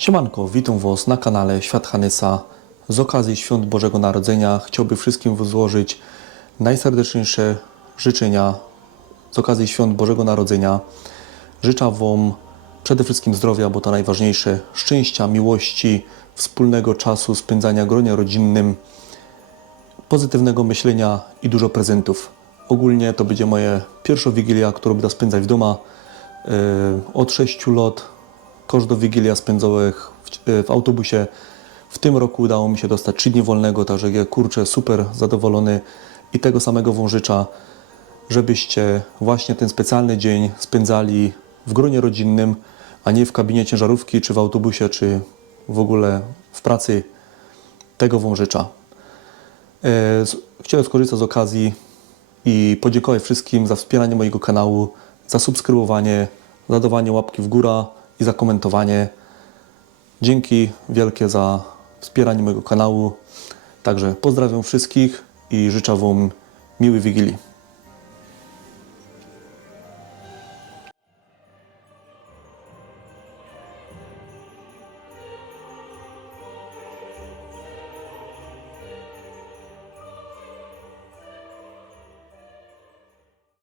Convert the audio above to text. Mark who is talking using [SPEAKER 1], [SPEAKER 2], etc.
[SPEAKER 1] Siemanko, witam Was na kanale Świat Hanysa. Z okazji Świąt Bożego Narodzenia chciałbym wszystkim złożyć najserdeczniejsze życzenia z okazji Świąt Bożego Narodzenia. Życzę Wam przede wszystkim zdrowia, bo to najważniejsze, szczęścia, miłości, wspólnego czasu, spędzania gronie rodzinnym, pozytywnego myślenia i dużo prezentów. Ogólnie to będzie moja pierwsza wigilia, którą będę spędzać w domu. Yy, Od 6 lat każdą wigilię spędzałem w, w autobusie. W tym roku udało mi się dostać 3 dni wolnego, także ja kurczę, super zadowolony i tego samego wam życzę, żebyście właśnie ten specjalny dzień spędzali w gronie rodzinnym, a nie w kabinie ciężarówki, czy w autobusie, czy w ogóle w pracy. Tego wam życzę. E, Chciałem skorzystać z okazji i podziękować wszystkim za wspieranie mojego kanału, za subskrybowanie, za dawanie łapki w górę i za komentowanie. Dzięki wielkie za wspieranie mojego kanału. Także pozdrawiam wszystkich i życzę Wam miłej Wigilii.